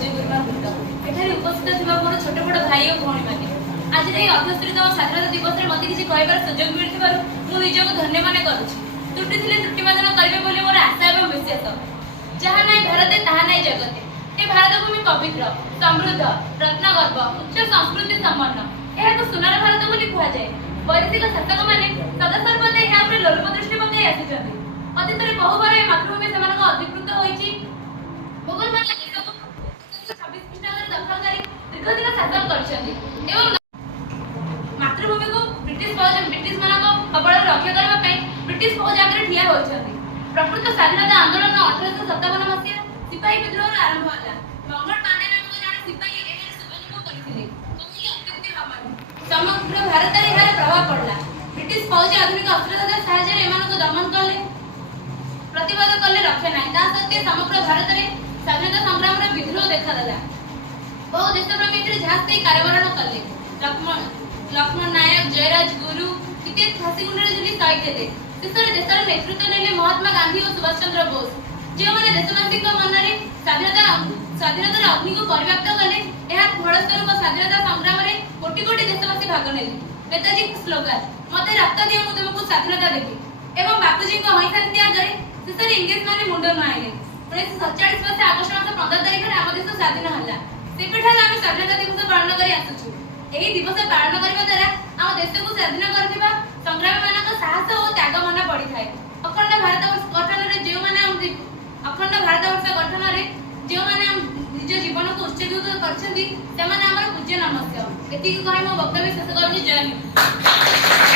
पूज्य गुरुमा वृंद एठारे उपस्थित थिबा मोर छोट बड़ भाई और भौणी माने आज ए 78तम स्वाधीनता दिवस रे मते किछि कहबार सुयोग मिलिथिबार मु निजको धन्य माने करूछि। त्रुटि थिले त्रुटि मार्जन करबे बोली मोर आशा एवं विश्वास। जहाँ नाई भारते ताहा नाई जगते। ए भारत भूमि पवित्र समृद्ध रत्नगर्भ उच्च संस्कृति संपन्न एहाको सुनार भारत बोली कुहा जाय। वैदेशिक शासक माने सदा सर्वदा ଏହା ଉପରେ ଲୋଲୁପ ଦୃଷ୍ଟି ପକାଇ ଆସିଛନ୍ତି। ଅତୀତରେ ବହୁବାର ଏ ମାତୃଭୂମି ସେମାନଙ୍କ ଅଧିକୃତ ହୋଇଛି। ମୋଗଲ ମାନେ ଦେଶକୁ 26 ଖ୍ରୀଷ୍ଟାବ୍ଦରେ ଦଖଲ କରି ଦୀର୍ଘ ଦିନ ଶାସନ କରିଛନ୍ତି ଏବଂ ମାତୃଭୂମିକୁ ବ୍ରିଟିଶ ମାନଙ୍କ କବଳରୁ ରକ୍ଷା କରିବା ପାଇଁ ବ୍ରିଟିଶ ଫୌଜ ଆଗରେ ଠିଆ ହୋଇଛନ୍ତି। ପ୍ରକୃତ ସ୍ୱାଧୀନତା ଆନ୍ଦୋଳନ 1857 ମସିହା ସିପାହୀ ବିଦ୍ରୋହର ଆରମ୍ଭ ହେଲା। ମଙ୍ଗଳ ପାଣ୍ଡେ ନାମକ ଜଣେ ସିପାହୀ ଏହାର ସୁବର୍ଣ୍ଣ କରିଥିଲେ। ସମଗ୍ର ଭାରତରେ ଏହାର ପ୍ରଭାବ ପଡ଼ିଲା। ବ୍ରିଟିଶ ଫୌଜ ଆଧୁନିକ ଅସ୍ତ୍ରଶସ୍ତ୍ର ସାହାଯ୍ୟରେ ଏମାନଙ୍କୁ ଦମନ କଲେ, ପ୍ରତିବାଦ କଲେ ରକ୍ଷା ନାହିଁ। ତା ସତ୍ତ୍ୱେ ସମଗ୍ର ଭାରତରେ ସ୍ୱାଧୀନତା ସଂଗ୍ରାମର ବିଦ୍ରୋହ ଦେଖାଦେଲା। ବହୁ ଦେଶପ୍ରେମୀ ଏଥିରେ ଝାঁସ ଦେଇ କାରାବରଣ କଲେ। ଲକ୍ଷ୍ମଣ ନାୟକ, ଜୟରାଜ ଗୁରୁ ଇତ୍ୟାଦି ଫାଶୀ ଗୁଣ୍ଡରେ ଝୁଲି ଶହୀଦ ହେଲେ। ଶେଷରେ ଦେଶର ନେତୃତ୍ୱ ନେଲେ ମହାତ୍ମା ଗାନ୍ଧୀ ଓ ସୁଭାଷ ଚନ୍ଦ୍ର ବୋଷ, ଯେଉଁମାନେ ଦେଶବାସୀଙ୍କ ମନରେ ସ୍ୱାଧୀନତାର ଅଗ୍ନିକୁ ପରିବ୍ୟାପ୍ତ କଲେ। ଏହା ଫଳସ୍ୱରୂପ ସ୍ୱାଧୀନତା ସଂଗ୍ରାମରେ କୋଟି କୋଟି ଦେଶବାସୀ ଭାଗ ନେଲେ। ନେତାଜୀଙ୍କ ସ୍ଲୋଗାନ ମତେ ରକ୍ତ ଦିଅ ମୁଁ ତୁମକୁ ସ୍ୱାଧୀନତା ଦେବି ଏବଂ ବାପୁଜୀଙ୍କ ଅହିଂସା ତ୍ୟାଗରେ ଶେଷରେ ଇଂରେଜ ମାନେ ମୁଣ୍ଡ ନୁଆଇଲେ। 1947 ବର୍ଷ ଅଗଷ୍ଟ ମାସ 15 ତାରିଖରେ ଆମ ଦେଶ ସ୍ୱାଧୀନ ହେଲା। ସେବେଠାରୁ ଆମେ ସ୍ୱାଧୀନତା ଦିବସ ପାଳନ କରି ଆସୁଛୁ। ଏହି ଦିବସ ପାଳନ କରିବା ଦ୍ୱାରା ଆମ ଦେଶକୁ ସ୍ୱାଧୀନ କରିଥିବା ସଂଗ୍ରାମୀମାନଙ୍କ ସାହସ ଓ ତ୍ୟାଗ ମନେ ପଡ଼ିଥାଏ। ଅଖଣ୍ଡ ଭାରତ ଗଠନରେ ଯେଉଁମାନେ ନିଜ ଜୀବନକୁ ଉତ୍ସର୍ଗିତ କରିଛନ୍ତି ସେମାନେ ଆମର ପୂଜ୍ୟ ନମସ୍ୟ। ଏତିକି କହି ମୋ ବକ୍ତବ୍ୟ ଶେଷ କରୁଛି। ଜୟ ହିନ୍ଦ।